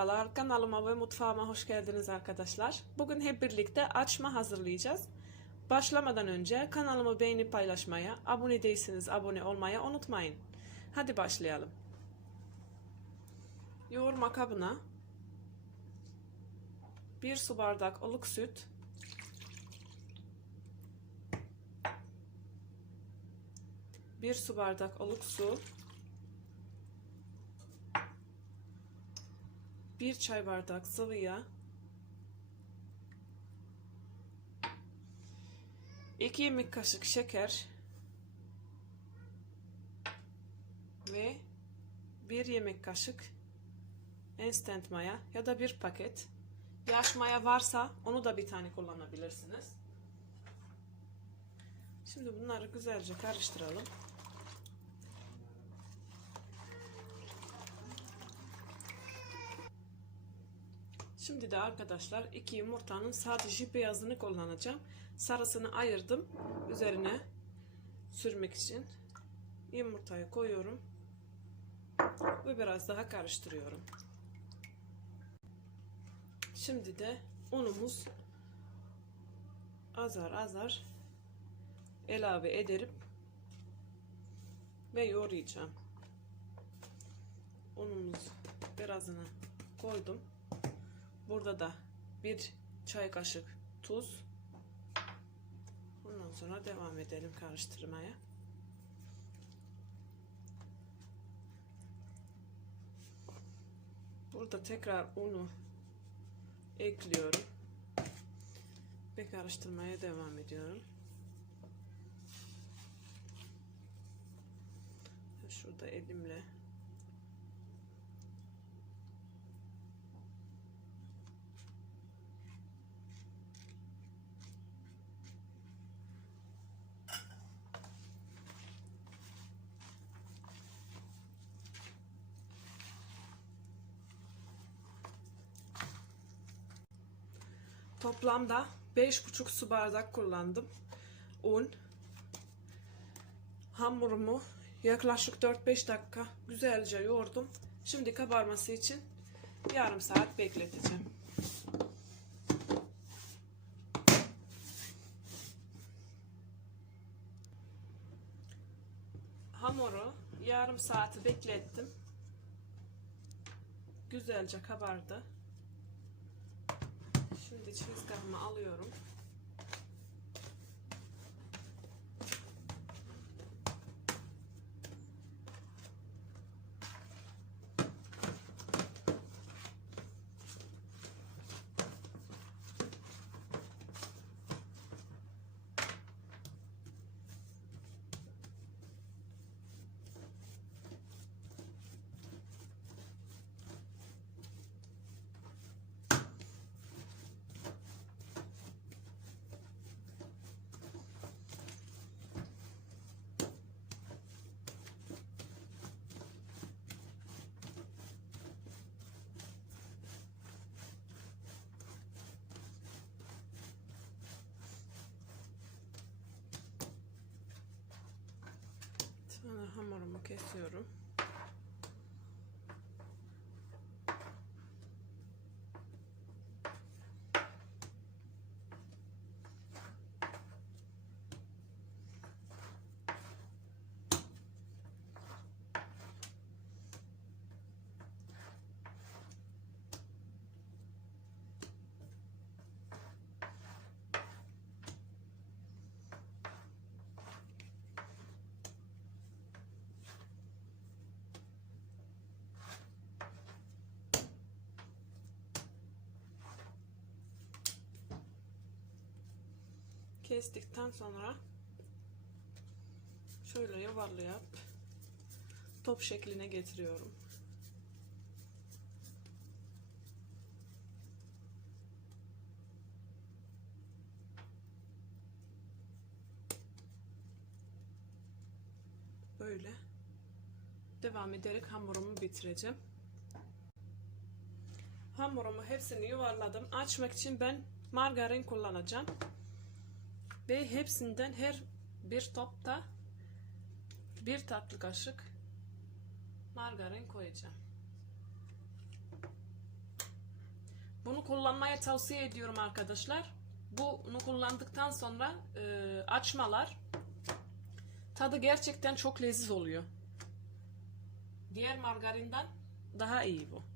Merhabalar. Kanalıma ve mutfağıma hoş geldiniz arkadaşlar. Bugün hep birlikte açma hazırlayacağız. Başlamadan önce kanalımı beğenip paylaşmaya, abone değilseniz abone olmayı unutmayın. Hadi başlayalım. Yoğurma kabına 1 su bardak ılık süt, bir su bardak ılık su, 1 çay bardak sıvı yağ, 2 yemek kaşık şeker ve 1 yemek kaşık instant maya ya da bir paket. Yaş maya varsa onu da bir tane kullanabilirsiniz. Şimdi bunları güzelce karıştıralım. Şimdi de arkadaşlar iki yumurtanın sadece beyazını kullanacağım. Sarısını ayırdım. Üzerine sürmek için yumurtayı koyuyorum. Ve biraz daha karıştırıyorum. Şimdi de unumuz azar azar ilave ederim ve yoğuracağım. Unumuz birazını koydum. Burada da bir çay kaşık tuz. Ondan sonra devam edelim karıştırmaya. Burada tekrar unu ekliyorum. Ve karıştırmaya devam ediyorum. Şurada elimle Toplamda 5,5 su bardak kullandım. Un. Hamurumu yaklaşık 4-5 dakika güzelce yoğurdum. Şimdi kabarması için yarım saat bekleteceğim. Hamuru yarım saati beklettim. Güzelce kabardı. Şimdi çizgimi alıyorum. Sonra hamurumu kesiyorum. Kestikten sonra şöyle yuvarlayıp top şekline getiriyorum. Böyle devam ederek hamurumu bitireceğim. Hamurumu hepsini yuvarladım. Açmak için ben margarin kullanacağım ve hepsinden her bir topta bir tatlı kaşık margarin koyacağım. kullanmaya tavsiye ediyorum arkadaşlar. Bunu kullandıktan sonra e, açmalar tadı gerçekten çok leziz oluyor. Diğer margarinden daha iyi bu.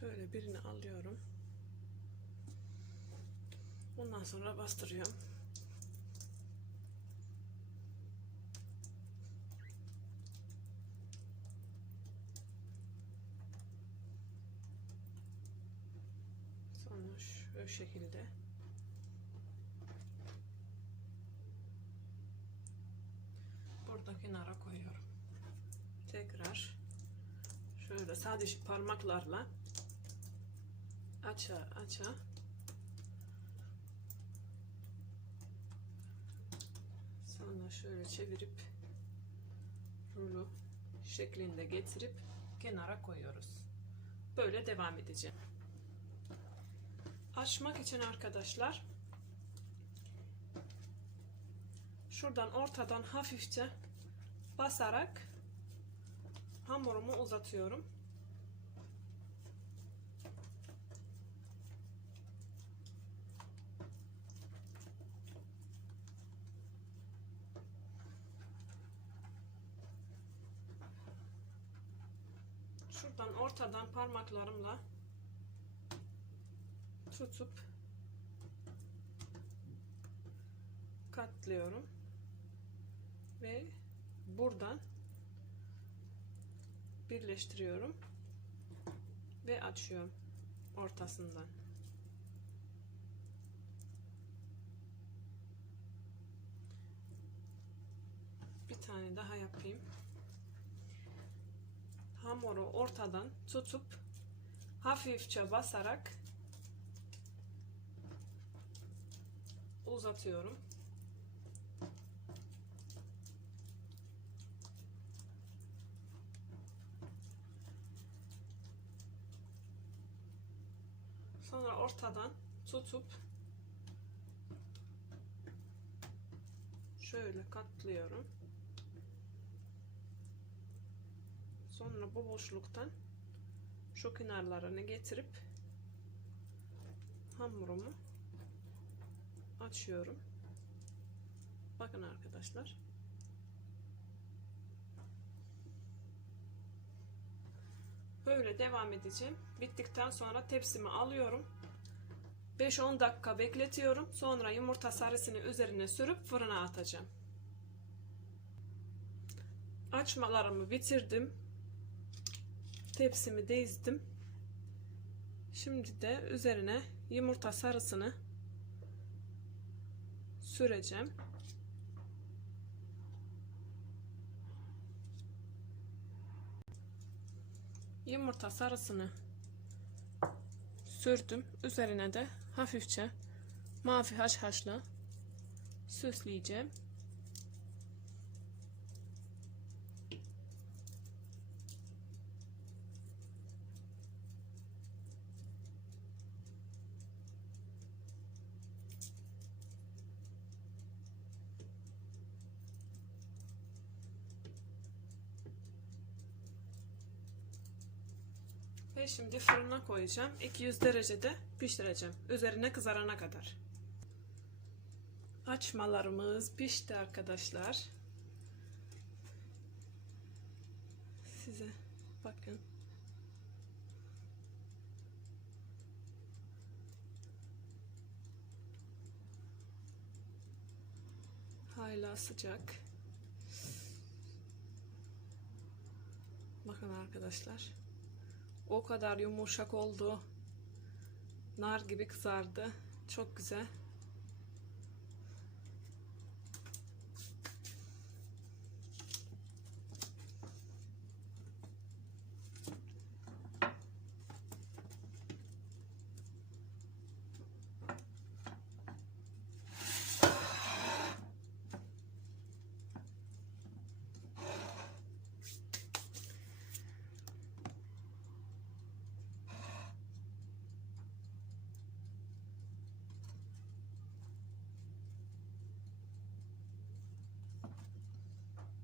Şöyle birini alıyorum. Ondan sonra bastırıyorum. Sonra şu şekilde burada kenara koyuyorum. Tekrar şöyle sadece parmaklarla aça aça sonra şöyle çevirip rulo şeklinde getirip kenara koyuyoruz. Böyle devam edeceğim. Açmak için arkadaşlar şuradan ortadan hafifçe basarak hamurumu uzatıyorum. Şuradan ortadan parmaklarımla tutup katlıyorum ve buradan birleştiriyorum ve açıyorum ortasından. Bir tane daha yapayım. Hamuru ortadan tutup hafifçe basarak uzatıyorum. Sonra ortadan tutup şöyle katlıyorum. Sonra bu boşluktan şu kenarlarını getirip hamurumu açıyorum. Bakın arkadaşlar. Böyle devam edeceğim. Bittikten sonra tepsimi alıyorum. 5-10 dakika bekletiyorum. Sonra yumurta sarısını üzerine sürüp fırına atacağım. Açmalarımı bitirdim. Tepsimi dizdim. Şimdi de üzerine yumurta sarısını süreceğim. Yumurta sarısını sürdüm. Üzerine de hafifçe mavi haşhaşla süsleyeceğim. Ve şimdi fırına koyacağım. 200 derecede pişireceğim. Üzerine kızarana kadar. Açmalarımız pişti arkadaşlar. Size bakın. Hala sıcak. Bakın arkadaşlar. O kadar yumuşak oldu. Nar gibi kızardı. Çok güzel.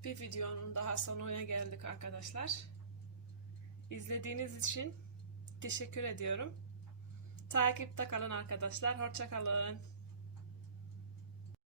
Bir videonun daha sonuna geldik arkadaşlar. İzlediğiniz için teşekkür ediyorum. Takipte kalın arkadaşlar. Hoşça kalın.